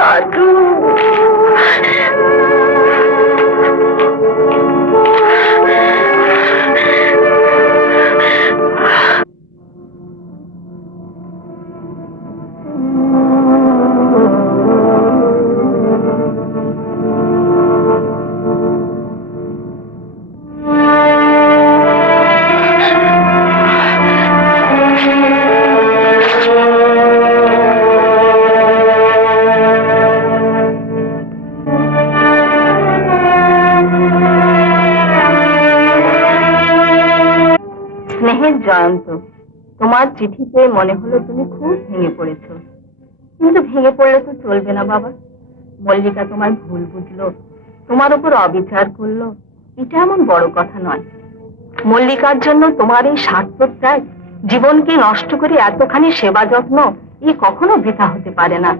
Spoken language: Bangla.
দাদু, স্নেহের জয়ন্ত, তোমার চিঠি পেয়ে মনে হলো তুমি খুব ভেঙে পড়েছো। কিন্তু ভেঙে পড়লে তো চলবে না বাবা। মল্লিকা তোমার ভুল বুঝলো, তোমার উপর অবিচার করলো, এটা এমন বড় কথা নয়। মল্লিকার জন্য তোমার এই স্বার্থত্যাগ, জীবনকে নষ্ট করে এতখানি সেবা যত্ন, এ কখনো বৃথা হতে পারে না।